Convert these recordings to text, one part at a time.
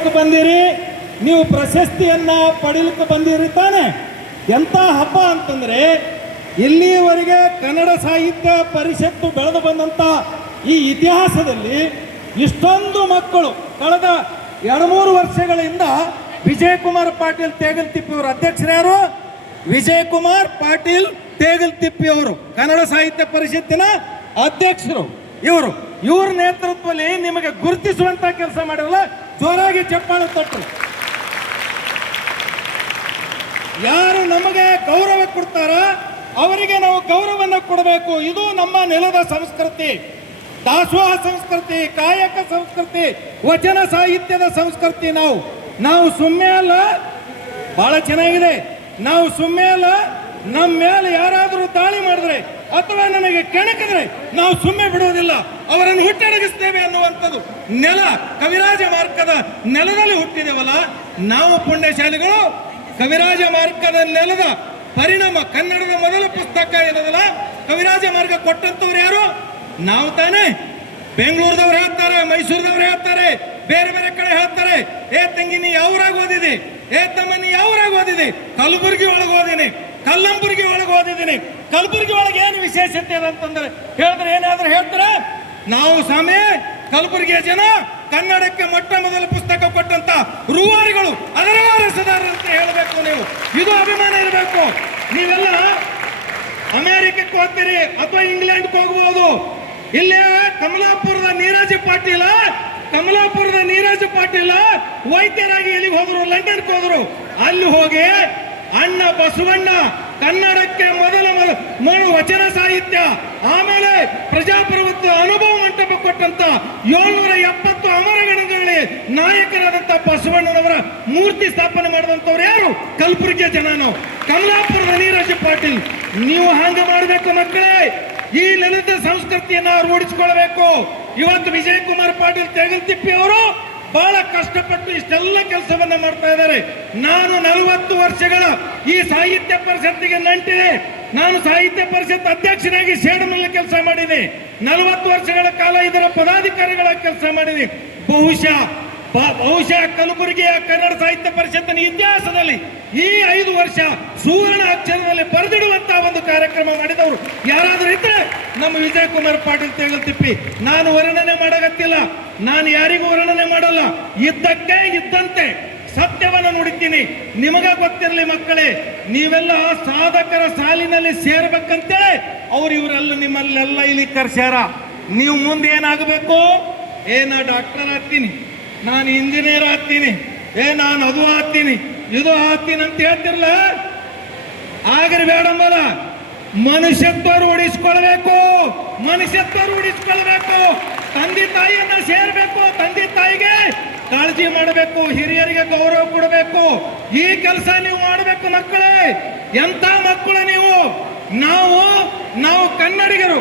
ಓದಕ್ಕೆ ಬಂದಿರಿ, ನೀವು ಪ್ರಶಸ್ತಿಯನ್ನ ಪಡೀಲಿಕ್ಕೆ ಬಂದಿರಿ ತಾನೆ. ಎಂಥ ಹಬ್ಬ ಅಂತಂದ್ರೆ ಇಲ್ಲಿಯವರೆಗೆ ಕನ್ನಡ ಸಾಹಿತ್ಯ ಪರಿಷತ್ತು ಬೆಳೆದು ಬಂದಂಥ ಈ ಇತಿಹಾಸದಲ್ಲಿ ಇಷ್ಟೊಂದು ಮಕ್ಕಳು ಕಳೆದ 2-3 ವರ್ಷಗಳಿಂದ ವಿಜಯಕುಮಾರ್ ಪಾಟೀಲ್ ತೇಗಲ್ತಿಪ್ಪಿ ಅವರು ಅಧ್ಯಕ್ಷರು. ಯಾರು? ವಿಜಯಕುಮಾರ್ ಪಾಟೀಲ್ ತೇಗಲ್ತಿಪ್ಪಿ ಅವರು ಕನ್ನಡ ಸಾಹಿತ್ಯ ಪರಿಷತ್ತಿನ ಅಧ್ಯಕ್ಷರು. ಇವ್ರ ನೇತೃತ್ವದಲ್ಲಿ ನಿಮಗೆ ಗುರುತಿಸುವಂತ ಕೆಲಸ ಮಾಡಿರಲ್ಲ, ಜೋರಾಗಿ ಚಪ್ಪಾಳೆ ತಟ್ಟರು. ಯಾರು ನಮಗೆ ಗೌರವ ಕೊಡ್ತಾರ ಅವರಿಗೆ ನಾವು ಗೌರವವನ್ನು ಕೊಡಬೇಕು. ಇದು ನಮ್ಮ ನೆಲದ ಸಂಸ್ಕೃತಿ, ದಾಸೋಹ ಸಂಸ್ಕೃತಿ, ಕಾಯಕ ಸಂಸ್ಕೃತಿ, ವಚನ ಸಾಹಿತ್ಯದ ಸಂಸ್ಕೃತಿ. ನಾವು ಸುಮ್ಮನೆ ಅಲ್ಲ, ಬಹಳ ಚೆನ್ನಾಗಿದೆ. ನಾವು ಸುಮ್ಮನೆ ಅಲ್ಲ, ನಮ್ಮ ಮೇಲೆ ಯಾರಾದರೂ ದಾಳಿ ಮಾಡಿದ್ರೆ ಅಥವಾ ನನಗೆ ಕೆಣಕಿದ್ರೆ ನಾವು ಸುಮ್ಮನೆ ಬಿಡುವುದಿಲ್ಲ, ಅವರನ್ನು ಹುಟ್ಟಡಗಿಸ್ತೇವೆ ಅನ್ನುವಂಥದ್ದು ನೆಲ, ಕವಿರಾಜ ಮಾರ್ಗದ ನೆಲದಲ್ಲಿ ಹುಟ್ಟಿದೇವಲ್ಲ ನಾವು ಪುಣ್ಯಶಾಲಿಗಳು. ಕವಿರಾಜ ಮಾರ್ಗದ ನೆಲದ ಪರಿಣಾಮ ಕನ್ನಡದ ಮೊದಲ ಪುಸ್ತಕ ಏನದಲ್ಲ ಕವಿರಾಜ ಮಾರ್ಗ ಕೊಟ್ಟಂತವ್ರು ಯಾರು? ನಾವು ತಾನೇ. ಬೆಂಗಳೂರದವ್ರು ಹೇಳ್ತಾರೆ, ಮೈಸೂರದವ್ರು ಹೇಳ್ತಾರೆ, ಬೇರೆ ಬೇರೆ ಕಡೆ ಹೇಳ್ತಾರೆ, ಏ ತಂಗಿ ನೀ ಯಾವ್ರಾಗ ಓದಿದಿ, ಏ ತಮ್ಮ ನೀ ಯಾವ್ರಾಗ ಓದಿದಿ? ಕಲಬುರಗಿ ಒಳಗೆ ಓದಿನಿ, ಕಲ್ಲಂಬುರ್ಗಿ ಒಳಗೆ ಓದಿದ್ದೀನಿ. ಕಲಬುರಗಿ ಒಳಗೆ ಏನು ವಿಶೇಷತೆ ಇದೆ ಅಂತಂದ್ರೆ ಹೇಳಿದ್ರೆ ಏನಾದ್ರೂ ಹೇಳ್ತಾರೆ? ನಾವು ಸ್ವಾಮಿ ಕಲಬುರಗಿಯ ಜನ ಕನ್ನಡಕ್ಕೆ ಮೊಟ್ಟ ಮೊದಲ ಪುಸ್ತಕ ಕೊಟ್ಟಂತ ರೂವಾರಿಗಳು, ಅದರ ವಾರಸುದಾರರು ಅಂತ ಹೇಳಬೇಕು ನೀವು. ಇದು ಅಭಿಮಾನ ಇರಬೇಕು. ನೀವೆಲ್ಲ ಅಮೆರಿಕಕ್ಕೆ ಹೋಗ್ತೀರಿ ಅಥವಾ ಇಂಗ್ಲೆಂಡ್ಗೆ ಹೋಗಬಹುದು. ಇಲ್ಲೇ ಕಮಲಾಪುರದ ನೀರಜ್ ಪಾಟೀಲ ವೈದ್ಯರಾಗಿ ಎಲ್ಲಿಗೆ ಹೋದ್ರು? ಲಂಡನ್ಗೆ ಹೋದ್ರು. ಅಲ್ಲಿ ಹೋಗಿ ಅಣ್ಣ ಬಸವಣ್ಣ ಕನ್ನಡಕ್ಕೆ ಮೊದಲ ವಚನ ಸಾಹಿತ್ಯ, ಆಮೇಲೆ ಪ್ರಜಾಪ್ರಭುತ್ವ ಅನುಭವ ಮಂಟಪ ಕೊಟ್ಟಂತ 770 ಅಮರಗಣಗಳಲ್ಲಿ ನಾಯಕರಾದಂತ ಬಸವಣ್ಣನವರ ಮೂರ್ತಿ ಸ್ಥಾಪನೆ ಮಾಡಿದಂತವ್ರು ಯಾರು? ಕಲಬುರಗಿಯ ಜನ. ನಾವು ಕಮಲಾಪುರದ ನೀರಜ್ ಪಾಟೀಲ್. ನೀವು ಹಂಗ ಮಾಡಬೇಕು ಮಕ್ಕಳೇ. ಈ ನೆಲದ ಸಂಸ್ಕೃತಿಯನ್ನ ರೂಢಿಸಿಕೊಳ್ಳಬೇಕು. ಇವತ್ತು ವಿಜಯಕುಮಾರ್ ಪಾಟೀಲ್ ತೇಗಲ್ತಿಪ್ಪಿ ಅವರು ಬಹಳ ಕಷ್ಟಪಟ್ಟು ಇಷ್ಟೆಲ್ಲ ಕೆಲಸವನ್ನ ಮಾಡ್ತಾ ಇದ್ದಾರೆ. ನಾನು 40 ವರ್ಷಗಳ ಈ ಸಾಹಿತ್ಯ ಪರಿಷತ್ತಿಗೆ ನಂಟಿದೆ. ನಾನು ಸಾಹಿತ್ಯ ಪರಿಷತ್ ಅಧ್ಯಕ್ಷನಾಗಿ ಸೇಡಮಲ್ಲಿ ಕೆಲಸ ಮಾಡಿದೆ. 40 ವರ್ಷಗಳ ಕಾಲ ಇದರ ಪದಾಧಿಕಾರಿಗಳ ಕೆಲಸ ಮಾಡಿದೆ. ಬಹುಶಃ ಕಲಬುರಗಿಯ ಕನ್ನಡ ಸಾಹಿತ್ಯ ಪರಿಷತ್ತಿನ ಇತಿಹಾಸದಲ್ಲಿ ಈ 5 ವರ್ಷ ಸುವರ್ಣ ಅಕ್ಷರದಲ್ಲಿ ಬರೆದಿಡುವಂತಹ ಒಂದು ಕಾರ್ಯಕ್ರಮ ಮಾಡಿದವರು ಯಾರಾದರೂ ಇದ್ರೆ ನಮ್ಮ ವಿಜಯಕುಮಾರ್ ಪಾಟೀಲ್ ತೇಗಲ್ತಿಪ್ಪಿ. ನಾನು ವರ್ಣನೆ ಮಾಡಕತ್ತಿಲ್ಲ, ನಾನು ಯಾರಿಗೂ ವರ್ಣನೆ ಮಾಡಲ್ಲ. ಇದ್ದಕ್ಕೆ ಇದ್ದಂತೆ ಸತ್ಯವನ್ನು ನುಡಿತೀನಿ. ನಿಮಗ ಗೊತ್ತಿರಲಿ ಮಕ್ಕಳೇ, ನೀವೆಲ್ಲ ಸಾಧಕರ ಸಾಲಿನಲ್ಲಿ ಸೇರ್ಬೇಕಂತೆ ಇವರೆಲ್ಲ ನಿಮ್ಮಲ್ಲೆಲ್ಲ ಇಲ್ಲಿ ಕರ್ಸ್ಯಾರ. ನೀವು ಮುಂದೆ ಏನಾಗಬೇಕು? ನಾ ಡಾಕ್ಟರ್ ಆಗ್ತೀನಿ, ನಾನು ಇಂಜಿನಿಯರ್ ಆಗ್ತೀನಿ, ನಾನು ಅದು ಆಗ್ತೀನಿ, ಇದು ಆಗ್ತೀನಿ ಅಂತ ಹೇಳ್ತಿರಲ್ಲ, ಆಗರಿ ಬೇಡಂಬಲ್ಲ. ಮನುಷ್ಯತ್ವ ರೂಢಿಸ್ಕೊಳ್ಬೇಕು. ತಂದೆ ತಾಯಿಯನ್ನ ಸೇರ್ಬೇಕು. ತಂದೆ ತಾಯಿಗೆ ಕಾಳಜಿ ಮಾಡಬೇಕು, ಹಿರಿಯರಿಗೆ ಗೌರವ ಕೊಡಬೇಕು. ಈ ಕೆಲಸ ನೀವು ಮಾಡಬೇಕು ಮಕ್ಕಳೇ. ಎಂತ ಮಕ್ಕಳು ನೀವು! ನಾವು ಕನ್ನಡಿಗರು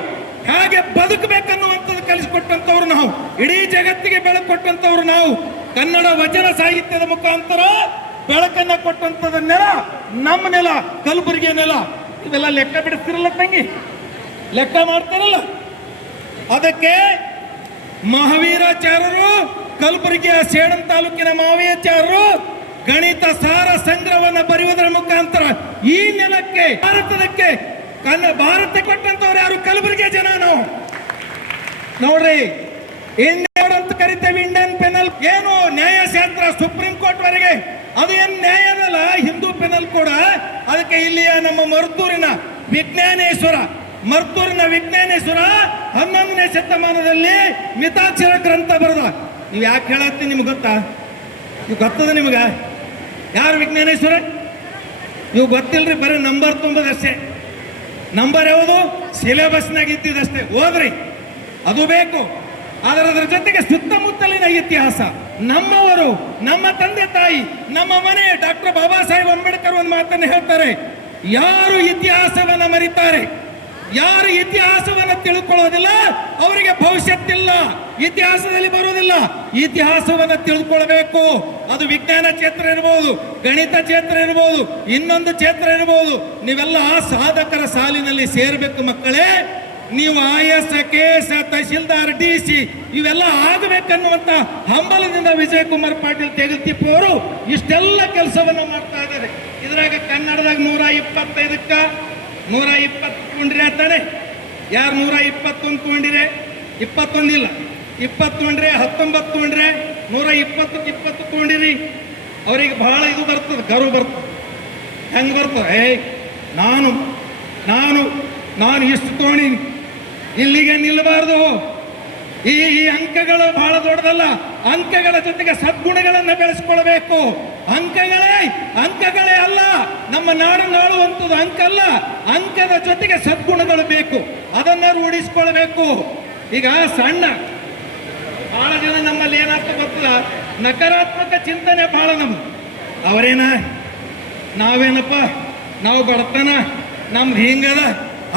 ಹೇಗೆ ಬದುಕಬೇಕನ್ನುವಂಥದ್ದು ಕಲಿಸಿಕೊಟ್ಟಂತವ್ರು ನಾವು, ಇಡೀ ಜಗತ್ತಿಗೆ ಬೆಳಕು ಕೊಟ್ಟಂತವ್ರು ನಾವು. ಕನ್ನಡ ವಚನ ಸಾಹಿತ್ಯದ ಮುಖಾಂತರ ಬೆಳಕನ್ನ ಕೊಟ್ಟಂತದ ನೆಲ ನಮ್ಮ ನೆಲ, ಕಲಬುರಗಿಯ ನೆಲ. ಇವೆಲ್ಲ ಲೆಕ್ಕ ಬಿಡಿಸ್ತಿರಲ್ಲ ತಂಗಿ, ಲೆಕ್ಕ ಮಾಡ್ತಾರಲ್ಲ. ಅದಕ್ಕೆ ಮಹಾವೀರಾಚಾರ್ಯರು, ಕಲಬುರಗಿಯ ಸೇಡಂ ತಾಲೂಕಿನ ಮಹಾವೀರಾಚಾರ್ಯರು ಗಣಿತ ಸಾರ ಸಂಗ್ರಹವನ್ನು ಬರೆಯುವುದರ ಮುಖಾಂತರ ಈ ನೆಲಕ್ಕೆ ಭಾರತ ಕೊಟ್ಟಂತವ್ರು ಯಾರು? ಕಲಬುರಗಿಯ ಜನ. ನಾವು ನೋಡ್ರಿ, ಇಂಡಿಯನ್ ಅಂತ ಕರಿತೇವೆ, ಇಂಡಿಯನ್ ಪೆನಲ್. ಏನು ನ್ಯಾಯಶಾಸ್ತ್ರ ಸುಪ್ರೀಂ ಕೋರ್ಟ್ ವರೆಗೆ ಅದು ಏನು ನ್ಯಾಯ ಅದಲ್ಲ, ಹಿಂದೂ ಪೆನಲ್ ಕೂಡ. ಅದಕ್ಕೆ ಇಲ್ಲಿಯ ನಮ್ಮ ಮರ್ತೂರಿನ ವಿಜ್ಞಾನೇಶ್ವರ 11ನೇ ಶತಮಾನದಲ್ಲಿ ಮಿತಾಕ್ಷರ ಗ್ರಂಥ ಬರೆದ. ನೀವು ಯಾಕೆ ಹೇಳತ್ತೀನಿ ನಿಮ್ಗೆ ಗೊತ್ತಾ? ಇವು ಗೊತ್ತದ ನಿಮ್ಗ? ಯಾರು ವಿಜ್ಞಾನೇಶ್ವರ? ಇವು ಗೊತ್ತಿಲ್ರಿ, ಬರೀ ನಂಬರ್ ತುಂಬದಷ್ಟೇ. ನಂಬರ್ ಯಾವುದು? ಸಿಲೆಬಸ್ನಾಗ ಇದ್ದಿದ್ದಷ್ಟೇ, ಓದ್ರಿ, ಅದು ಬೇಕು. ಆದರೆ ಅದರ ಜೊತೆಗೆ ಸುತ್ತಮುತ್ತಲಿನ ಇತಿಹಾಸ, ನಮ್ಮವರು, ನಮ್ಮ ತಂದೆ ತಾಯಿ, ನಮ್ಮ ಮನೆ. ಡಾಕ್ಟರ್ ಬಾಬಾ ಸಾಹೇಬ್ ಅಂಬೇಡ್ಕರ್ ಒಂದು ಮಾತನ್ನು ಹೇಳ್ತಾರೆ, ಯಾರು ಇತಿಹಾಸವನ್ನ ಮರಿತಾರೆ, ಯಾರು ಇತಿಹಾಸವನ್ನ ತಿಳ್ಕೊಳ್ಳೋದಿಲ್ಲ ಅವರಿಗೆ ಭವಿಷ್ಯತ್ತಿಲ್ಲ, ಇತಿಹಾಸದಲ್ಲಿ ಬರೋದಿಲ್ಲ. ಇತಿಹಾಸವನ್ನ ತಿಳ್ಕೊಳ್ಬೇಕು. ಅದು ವಿಜ್ಞಾನ ಕ್ಷೇತ್ರ ಇರ್ಬೋದು, ಗಣಿತ ಕ್ಷೇತ್ರ ಇರ್ಬೋದು, ಇನ್ನೊಂದು ಕ್ಷೇತ್ರ ಇರ್ಬೋದು. ನೀವೆಲ್ಲ ಸಾಧಕರ ಸಾಲಿನಲ್ಲಿ ಸೇರ್ಬೇಕು ಮಕ್ಕಳೇ. ನೀವು IS, KS, ತಹಶೀಲ್ದಾರ್, DC ಇವೆಲ್ಲ ಆಗಬೇಕನ್ನುವಂತ ಹಂಬಲದಿಂದ ವಿಜಯಕುಮಾರ್ ಪಾಟೀಲ್ ತೆಗೆತಿಪ್ಪ ಅವರು ಇಷ್ಟೆಲ್ಲ ಕೆಲಸವನ್ನ ಮಾಡ್ತಾ ಇದ್ದಾರೆ. ಇದ್ರಾಗ ಕನ್ನಡದಾಗ 125ಕ್ಕ 120 ಕೊಂಡ್ರಿ ಅಂತಾನೆ. ಯಾರು 121 ಕೊಂಡಿರೆ? 21 ಇಲ್ಲ, 20 ಕೊಂಡ್ರೆ, 19 ಕೊಂಡ್ರೆ, 120ಕ್ಕೆ 20 ಕೊಂಡಿರಿ. ಅವರಿಗೆ ಬಹಳ ಇದು ಬರ್ತದೆ, ಗರ್ವ ಬರ್ತದೆ. ಹೆಂಗೆ ಬರ್ತದೆ? ನಾನು ನಾನು ನಾನು ಇಷ್ಟು ತಗೊಂಡಿನಿ, ಇಲ್ಲಿಗೆ ನಿಲ್ಲಬಾರ್ದು. ಈ ಅಂಕಗಳು ಬಹಳ ದೊಡ್ಡದಲ್ಲ. ಅಂಕಗಳ ಜೊತೆಗೆ ಸದ್ಗುಣಗಳನ್ನು ಬೆಳೆಸ್ಕೊಳ್ಬೇಕು. ಅಂಕಗಳೇ ಅಲ್ಲ ನಮ್ಮ ನಾಡನ್ನು ಆಳುವಂಥದ್ದು. ಅಂಕ ಅಲ್ಲ, ಅಂಕದ ಜೊತೆಗೆ ಸದ್ಗುಣಗಳು ಬೇಕು. ಅದನ್ನ ರೂಢಿಸ್ಕೊಳ್ಬೇಕು. ಈಗ ಸಣ್ಣ ಬಹಳ ಜನ ನಮ್ಮಲ್ಲಿ ಏನಾಗ್ತಾ ಗೊತ್ತಿಲ್ಲ, ನಕಾರಾತ್ಮಕ ಚಿಂತನೆ ಬಹಳ ನಮ್ದು. ಅವರೇನ ನಾವೇನಪ್ಪ, ನಾವು ಬಡತನ, ನಮ್ದು ಹಿಂಗದ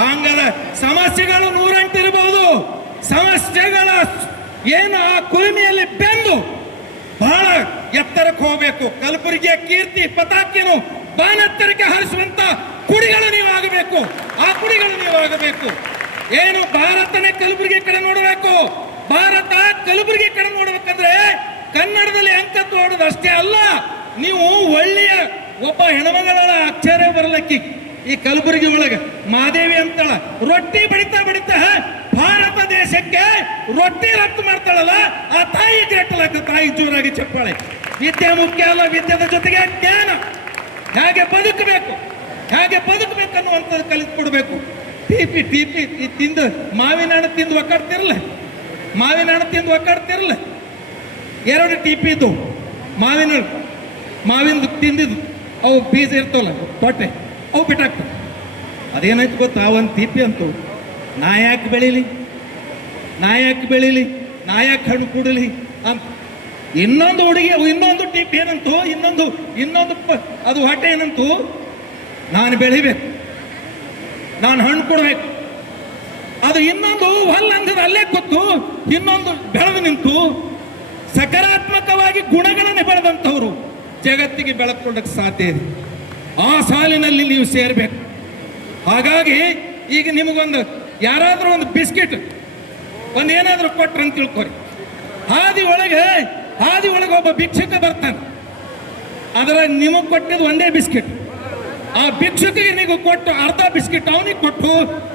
ಹಂಗದ. ಸಮಸ್ಯೆಗಳು 108 ಇರಬಹುದು. ಸಮಸ್ಯೆಗಳ ಏನು ಆ ಕುಲುಮೆಯಲ್ಲಿ ಬೆಂದು ಬಹಳ ಎತ್ತರಕ್ಕೆ ಹೋಗಬೇಕು. ಕಲಬುರಗಿಯ ಕೀರ್ತಿ ಪತಾಕೆಯನ್ನು ಬಾನೆತ್ತರಕ್ಕೆ ಹಾರಿಸುವಂತ ಕುಡಿಗಳು ನೀವು ಆಗಬೇಕು. ಆ ಕುಡಿಗಳು ನೀವು ಆಗಬೇಕು. ಏನು ಭಾರತನೇ ಕಲಬುರಗಿ ಕಡೆ ನೋಡಬೇಕು. ಭಾರತ ಕಲಬುರಗಿ ಕಡೆ ನೋಡ್ಬೇಕಂದ್ರೆ ಕನ್ನಡದಲ್ಲಿ ಅಂಕ ತೋಡೋದು ಅಷ್ಟೇ ಅಲ್ಲ, ನೀವು ಒಳ್ಳೆಯ ಒಬ್ಬ ಹೆಣ್ಮಗಳ ಅಕ್ಷರ ಬರಲಕ್ಕಿ. ಈ ಕಲಬುರಗಿ ಒಳಗೆ ಮಾದೇವಿ ಅಂತಳ ರೊಟ್ಟಿ ಬಡಿತಾ ಭಾರತ ದೇಶಕ್ಕೆ ರೊಟ್ಟಿ ರಫ್ತು ಮಾಡ್ತಾಳಲ್ಲ, ಆ ತಾಯಿ ಗ್ರೇಟಲಾಗ. ತಾಯಿ ಜೋರಾಗಿ ಚಪ್ಪಾಳೆ. ವಿದ್ಯೆ ಮುಖ್ಯ ಅಲ್ಲ, ವಿದ್ಯೆದ ಜೊತೆಗೆ ಜ್ಞಾನ. ಹೇಗೆ ಬದುಕಬೇಕು ಅನ್ನುವಂಥದ್ದು ಕಲಿತ್ಕೊಡ್ಬೇಕು. ಟಿಪಿ ತಿಂದು ಮಾವಿನ ಹಣ್ಣು ತಿಂದು ಒಕ್ಕಾಡ್ತಿರಲ್ಲ, ಎರಡು ಟಿಪಿ ಇದ್ದು ಮಾವಿನ ತಿಂದಿದ್ದು ಅವು ಬೀಜ ಇರ್ತವಲ್ಲ ತೊಟ್ಟೆ, ಅವು ಬಿಟ್ಟಾಗ್ತವೆ. ಅದೇನಾಯ್ತು ಗೊತ್ತಾ? ಒಂದು ಟಿಪಿ ಅಂತೂ ನಾ ಯಾಕೆ ಬೆಳೀಲಿ, ನಾ ಯಾಕೆ ಹಣ್ಣು ಕೂಡಲಿ ಅಂತ. ಇನ್ನೊಂದು ಹುಡುಗಿ ಇನ್ನೊಂದು ಟಿಪ್ ಏನಂತೂ, ಇನ್ನೊಂದು ಅದು ಹೊಟ್ಟೆ ಏನಂತೂ, ನಾನು ಬೆಳಿಬೇಕು, ನಾನು ಹಣ್ಣು ಕೊಡ್ಬೇಕು. ಅದು ಇನ್ನೊಂದು ಹೊಲ್ಲಂದ್ರೆ ಅಲ್ಲೇ ಕೂತು ಇನ್ನೊಂದು ಬೆಳೆದು ನಿಂತು ಸಕಾರಾತ್ಮಕವಾಗಿ ಗುಣಗಳನ್ನು ಬೆಳೆದಂಥವ್ರು ಜಗತ್ತಿಗೆ ಬೆಳಕೊಳ್ಳಕ್ಕೆ ಸಾಧ್ಯ ಇದೆ. ಆ ಸಾಲಿನಲ್ಲಿ ನೀವು ಸೇರಬೇಕು. ಹಾಗಾಗಿ ಈಗ ನಿಮಗೊಂದು ಯಾರಾದರೂ ಒಂದು ಬಿಸ್ಕೆಟ್ ಏನಾದರೂ ಕೊಟ್ರು ಅಂತ ತಿಳ್ಕೊರಿ. ಹಾದಿ ಒಳಗೆ ಒಬ್ಬ ಭಿಕ್ಷುಕ ಬರ್ತಾನೆ. ಅದರ ನಿಮಗೆ ಕೊಟ್ಟಿದ್ದು ಒಂದೇ ಬಿಸ್ಕೆಟ್. ಆ ಭಿಕ್ಷುಕಿಗೆ ನೀವು ಕೊಟ್ಟು ಅರ್ಧ ಬಿಸ್ಕೆಟ್ ಅವನಿಗೆ ಕೊಟ್ಟು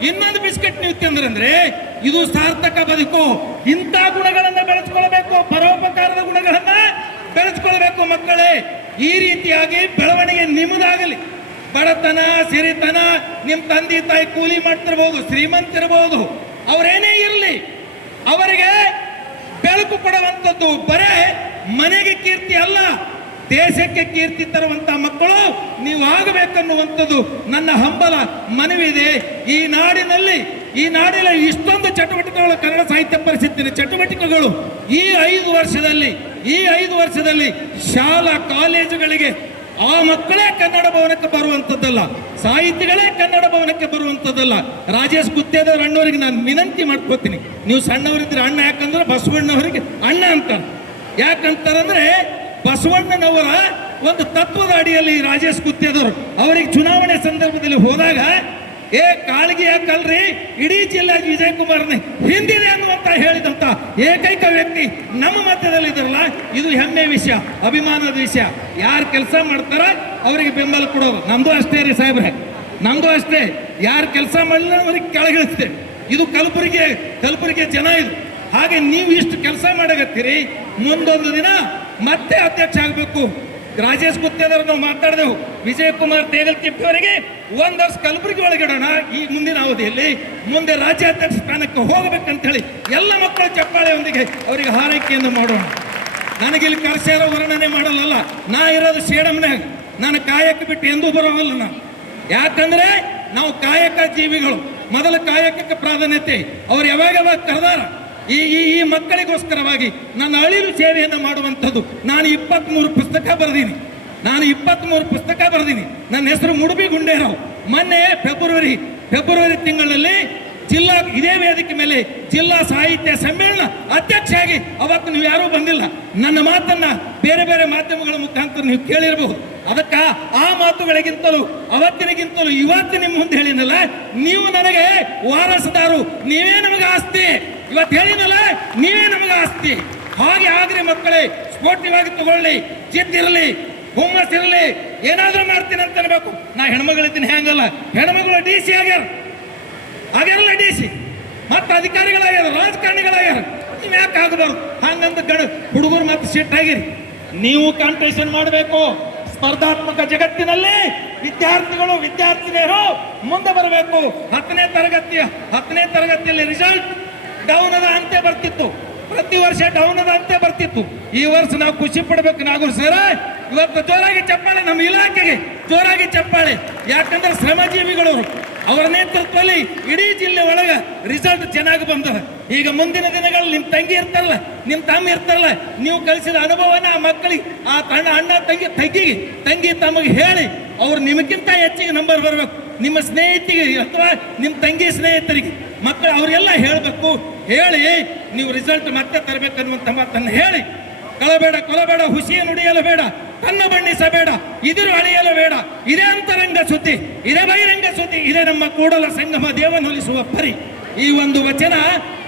ಇನ್ನೊಂದು ಬಿಸ್ಕೆಟ್ ನೀವು ತಿಂದ್ರಂದ್ರೆ ಇದು ಸಾರ್ಥಕ ಬದುಕು. ಇಂಥ ಗುಣಗಳನ್ನು ಬೆಳೆಸ್ಕೊಳ್ಬೇಕು, ಪರೋಪಕಾರದ ಗುಣಗಳನ್ನ ಬೆಳೆಸ್ಕೊಳ್ಬೇಕು ಮಕ್ಕಳೇ. ಈ ರೀತಿಯಾಗಿ ಬೆಳವಣಿಗೆ ನಿಮ್ಮದಾಗಲಿ. ಬಡತನ, ಸಿರಿತನ, ನಿಮ್ಮ ತಂದೆ ತಾಯಿ ಕೂಲಿ ಮಾಡ್ತಿರ್ಬೋದು, ಶ್ರೀಮಂತಿರ್ಬೋದು, ಅವರೇನೇ ಇರಲಿ, ಅವರಿಗೆ ಬೆಳಕು ಕೊಡುವಂಥದ್ದು ಬರೇ ಮನೆಗೆ ಕೀರ್ತಿ ಅಲ್ಲ, ದೇಶಕ್ಕೆ ಕೀರ್ತಿ ತರುವಂತ ಮಕ್ಕಳು ನೀವು ಆಗಬೇಕನ್ನುವಂಥದ್ದು ನನ್ನ ಹಂಬಲ ಮನವಿದೆ. ಈ ನಾಡಿನಲ್ಲಿ ಇಷ್ಟೊಂದು ಚಟುವಟಿಕೆಗಳು, ಕನ್ನಡ ಸಾಹಿತ್ಯ ಪರಿಷತ್ತಿನ ಚಟುವಟಿಕೆಗಳು ಈ 5 ವರ್ಷದಲ್ಲಿ ಶಾಲಾ ಕಾಲೇಜುಗಳಿಗೆ ಆ ಮಕ್ಕಳೇ ಕನ್ನಡ ಭವನಕ್ಕೆ ಬರುವಂಥದ್ದಲ್ಲ, ಸಾಹಿತಿಗಳೇ ಕನ್ನಡ ಭವನಕ್ಕೆ ಬರುವಂಥದ್ದಲ್ಲ. ರಾಜೇಶ್ ಗುತ್ತೇದಾರ್ ಅಣ್ಣವರಿಗೆ ನಾನು ವಿನಂತಿ ಮಾಡ್ಕೋತೀನಿ, ನೀವು ಸಣ್ಣವರಿದ್ರೆ ಅಣ್ಣ, ಯಾಕಂದ್ರೆ ಬಸವಣ್ಣವರಿಗೆ ಅಣ್ಣ ಅಂತಾರೆ. ಯಾಕಂತಾರಂದ್ರೆ ಬಸವಣ್ಣನವರ ಒಂದು ತತ್ವದ ಅಡಿಯಲ್ಲಿ ರಾಜೇಶ್ ಗುತ್ತೇದಾರ್ ಅವರಿಗೆ ಚುನಾವಣೆ ಸಂದರ್ಭದಲ್ಲಿ ಹೋದಾಗ ಕಾಳಿಗೆ ಯಾಕಲ್ರಿ, ಇಡೀ ಜಿಲ್ಲೆ ವಿಜಯಕುಮಾರ್ನೇ ಹಿಂದಿದೆ ಅನ್ನುವಂತ ಹೇಳಿದಂತ ಏಕೈಕ ವ್ಯಕ್ತಿ ನಮ್ಮ ಮಧ್ಯದಲ್ಲಿ ಇದ್ರಲ್ಲ, ಇದು ಹೆಮ್ಮೆ ವಿಷಯ, ಅಭಿಮಾನದ ವಿಷಯ. ಯಾರು ಕೆಲಸ ಮಾಡ್ತಾರ ಅವರಿಗೆ ಬೆಂಬಲ ಕೊಡೋದು. ನಮ್ದು ಅಷ್ಟೇ ರೀ ಸಾಹೇಬ್ರೆ, ನಮ್ದು ಅಷ್ಟೇ. ಯಾರು ಕೆಲಸ ಮಾಡಲಿಲ್ಲ ಅವರಿಗೆ ಕೆಳಗಿಳಿಸ್ತೇವೆ. ಇದು ಕಲಬುರಗಿ ಜನ ಇದು. ಹಾಗೆ ನೀವು ಇಷ್ಟು ಕೆಲಸ ಮಾಡಕತ್ತೀರಿ, ಮುಂದೊಂದು ದಿನ ಮತ್ತೆ ಅಧ್ಯಕ್ಷ ಆಗಬೇಕು. ರಾಜೇಶ್ ಗುತ್ತೇದಾರ್ ನಾವು ಮಾತಾಡಿದೆವು, ವಿಜಯಕುಮಾರ್ ತೇಗಲ್ತಿಪ್ಪಿ ಅವರಿಗೆ 1 ವರ್ಷ ಕಲಬುರಗಿ ಒಳಗಿಡೋಣ. ಈ ಮುಂದಿನ ಅವಧಿಯಲ್ಲಿ ಮುಂದೆ ರಾಜ್ಯಾಧ್ಯಕ್ಷ ಸ್ಥಾನಕ್ಕೆ ಹೋಗಬೇಕಂತ ಹೇಳಿ ಎಲ್ಲ ಮಕ್ಕಳ ಚಪ್ಪಾಳೆಯೊಂದಿಗೆ ಅವರಿಗೆ ಹಾರೈಕೆಯನ್ನು ಮಾಡೋಣ. ನನಗಿಲ್ಲಿ ಕರ್ಸ್ಯಾರ ವರ್ಣನೆ ಮಾಡಲ್ಲ, ನಾ ಇರೋದು ಸೇಡಮ್ನಾಗ. ನಾನು ಕಾಯಕ ಬಿಟ್ಟು ಎಂದೂ ಬರೋಲ್ಲ ನಾನು. ಯಾಕಂದ್ರೆ ನಾವು ಕಾಯಕ ಜೀವಿಗಳು, ಮೊದಲ ಕಾಯಕಕ್ಕೆ ಪ್ರಾಧಾನ್ಯತೆ. ಅವ್ರು ಯಾವಾಗ ಕರೆದಾರ ಈ ಮಕ್ಕಳಿಗೋಸ್ಕರವಾಗಿ ನನ್ನ ಅಳಿಲು ಸೇವೆಯನ್ನು ಮಾಡುವಂಥದ್ದು. ನಾನು 23 ಪುಸ್ತಕ ಬರೆದೀನಿ. ನನ್ನ ಹೆಸರು ಮುಡುಬಿ ಗುಂಡೇರಾವ್. ಮೊನ್ನೆ ಫೆಬ್ರವರಿ ತಿಂಗಳಲ್ಲಿ ಇದೇ ವೇದಿಕೆ ಮೇಲೆ ಜಿಲ್ಲಾ ಸಾಹಿತ್ಯ ಸಮ್ಮೇಳನ ಅಧ್ಯಕ್ಷ ಆಗಿ, ಅವತ್ತು ನೀವು ಯಾರೂ ಬಂದಿಲ್ಲ. ನನ್ನ ಮಾತನ್ನ ಬೇರೆ ಮಾಧ್ಯಮಗಳ ಮುಖಾಂತರ ನೀವು ಕೇಳಿರಬಹುದು. ಅದಕ್ಕ ಆ ಮಾತುಗಳಿಗಿಂತಲೂ ಅವತ್ತಿನಗಿಂತಲೂ ಇವತ್ತು ನಿಮ್ಮ ಮುಂದೆ ಹೇಳಿನಲ್ಲ, ನೀವು ನನಗೆ ವಾರಸದಾರು, ನೀವೇ ನಮಗೆ ಆಸ್ತಿ. ಇವತ್ತು ಹೇಳಿನಲ್ಲ, ನೀವೇ ನಮಗೆ ಆಸ್ತಿ. ಹಾಗೆ ಆದ್ರೆ ಮಕ್ಕಳೇ, ಸ್ಫೋಟಿವಾಗಿ ತಗೊಳ್ಳಿ, ಜಿದ್ದಿರಲಿ, ಹುಮ್ಮಸ್ಸಿರಲಿ, ಏನಾದ್ರೂ ಮಾಡ್ತೀನಿ ಅಂತ ಅನ್ಬೇಕು. ನಾ ಹೆಣ್ಮಗಳಿದ್ದೀನಿ, ಹೆಂಗಲ್ಲ, ಹೆಣ್ಮಗಳು ಡಿ ಸಿ ಆಗ್ಯಾರಲ್ಲ ಡಿ ಸಿ, ಮತ್ತೆ ಅಧಿಕಾರಿಗಳಾಗ್ಯಾರ, ರಾಜಕಾರಣಿಗಳಾಗ್ಯಾರ. ನೀವು ಯಾಕೆ ಆಗಬಾರ್ದು? ಹಂಗಂತ ಹುಡುಗರು ಮತ್ತೆ ಸಿಟ್ಟಾಗಿರಿ. ನೀವು ಕಾಂಪಿಟೇಷನ್ ಮಾಡಬೇಕು. ಸ್ಪರ್ಧಾತ್ಮಕ ಜಗತ್ತಿನಲ್ಲಿ ವಿದ್ಯಾರ್ಥಿಗಳು ವಿದ್ಯಾರ್ಥಿನಿಯರು ಮುಂದೆ ಬರಬೇಕು. 10ನೇ ತರಗತಿಯಲ್ಲಿ ರಿಸಲ್ಟ್ ಡೌನ್ ಅದ ಅಂತೆ ಬರ್ತಿತ್ತು, ಪ್ರತಿ ವರ್ಷ ಡೌನ್ ಅದ ಅಂತೆ ಬರ್ತಿತ್ತು. ಈ ವರ್ಷ ನಾವು ಖುಷಿ ಪಡ್ಬೇಕು. ನಾಗೂರ್ ಸರ ಇವತ್ತು ಜೋರಾಗಿ ಚಪ್ಪಾಳೆ, ನಮ್ಮ ಇಲಾಖೆಗೆ ಜೋರಾಗಿ ಚಪ್ಪಾಳೆ. ಯಾಕಂದ್ರೆ ಶ್ರಮಜೀವಿಗಳು ಅವರ ನೇತೃತ್ವದಲ್ಲಿ ಇಡೀ ಜಿಲ್ಲೆ ಒಳಗ ರಿಸಲ್ಟ್ ಚೆನ್ನಾಗಿ ಬಂದವ. ಈಗ ಮುಂದಿನ ದಿನಗಳಲ್ಲಿ ನಿಮ್ಮ ತಂಗಿ ಇರ್ತಾರಲ್ಲ, ನಿಮ್ಮ ತಮ್ಮ ಇರ್ತಾರಲ್ಲ, ನೀವು ಕಲಿಸಿದ ಅನುಭವನ ಆ ಮಕ್ಕಳಿಗೆ, ಆ ಅಣ್ಣ ತಂಗಿ ತಮಗೆ ಹೇಳಿ ಅವ್ರು ನಿಮಗಿಂತ ಹೆಚ್ಚಿಗೆ ನಂಬರ್ ಬರಬೇಕು. ನಿಮ್ಮ ಸ್ನೇಹಿತಿಗೆ ಅಥವಾ ನಿಮ್ಮ ತಂಗಿ ಸ್ನೇಹಿತರಿಗೆ ಮಕ್ಕಳು ಅವರೆಲ್ಲ ಹೇಳಬೇಕು. ಹೇಳಿ ನೀವು ರಿಸಲ್ಟ್ ಮತ್ತೆ ತರಬೇಕನ್ನುವಂಥ ಮಾತನ್ನು ಹೇಳಿ, ಕಳಬೇಡ ಕೊಲಬೇಡ, ಹುಸಿಯ ನುಡಿಯಲು ಬೇಡ, ಕನ್ನ ಬಣ್ಣಿಸಬೇಡ, ಇದಿರು ಅಳೆಯಲು ಬೇಡ. ಇದೇ ಅಂತರಂಗ ಸುದ್ದಿ, ಇದೇ ಬಹಿರಂಗ ಸುದ್ದಿ, ಇದೇ ನಮ್ಮ ಕೂಡಲ ಸಂಗಮ ದೇವನೊಲಿಸುವ ಪರಿ. ಈ ಒಂದು ವಚನ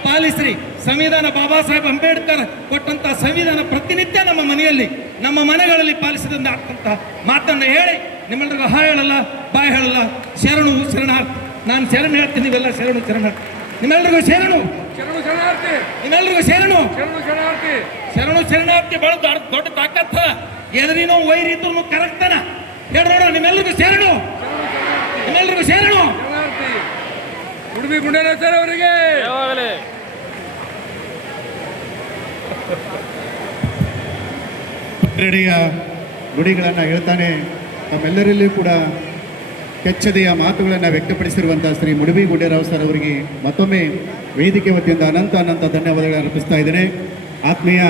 ಪಾಲಿಸ್ರಿ. ಸಂವಿಧಾನ ಬಾಬಾ ಸಾಹೇಬ್ ಅಂಬೇಡ್ಕರ್ ಕೊಟ್ಟಂತ ಸಂವಿಧಾನ ಪ್ರತಿನಿತ್ಯ ನಮ್ಮ ಮನೆಯಲ್ಲಿ, ನಮ್ಮ ಮನೆಗಳಲ್ಲಿ ಪಾಲಿಸಿದಂತ ಆಗ್ತಂತ ಮಾತನ್ನು ಹೇಳಿ ನಿಮ್ಮೆಲ್ಲರಿಗೂ ಹೇಳಲ್ಲ, ಬಾಯ್ ಹೇಳಲ್ಲ, ಶರಣು ಶರಣಾರ್ಥಿ. ನಾನು ಶರಣ ಹೇಳ್ತೀನಿ, ನೀವೆಲ್ಲ ಶರಣು ಶರಣಾರ್ಥಿ. ನಿಮ್ಮೆಲ್ಲರಿಗೂ ಶರಣು ನಿಮ್ಮೆಲ್ಲರಿಗೂ ಶರಣು ಶರಣಾರ್ಥಿ. ಬಹಳ ದೊಡ್ಡ ತಾಕತ್ತ. ಎದುರಿನೋ ವೈರಿದ್ರು ಕರಗ್ತಾನ. ಹೇಳೋಣ, ನಿಮ್ಮೆಲ್ಲರಿಗೂ ಶರಣು, ನಿಮ್ಮೆಲ್ಲರಿಗೂ ಶರಣು. ಉಡುಪಿ ಗುಂಡೇಶ್ವರ ಅವರಿಗೆ ಕ್ರೀಡೆಯ ನುಡಿಗಳನ್ನು ಹೇಳ್ತಾನೆ ತಮ್ಮೆಲ್ಲರಲ್ಲೂ ಕೂಡ ಕೆಚ್ಚದೆಯ ಮಾತುಗಳನ್ನು ವ್ಯಕ್ತಪಡಿಸಿರುವಂಥ ಶ್ರೀ ಮುಡುಬಿ ಗುಂಡೇರಾವ್ ಸರ್ ಅವರಿಗೆ ಮತ್ತೊಮ್ಮೆ ವೇದಿಕೆ ವತಿಯಿಂದ ಅನಂತ ಧನ್ಯವಾದಗಳನ್ನು ಅರ್ಪಿಸ್ತಾ ಇದ್ದೇನೆ. ಆತ್ಮೀಯ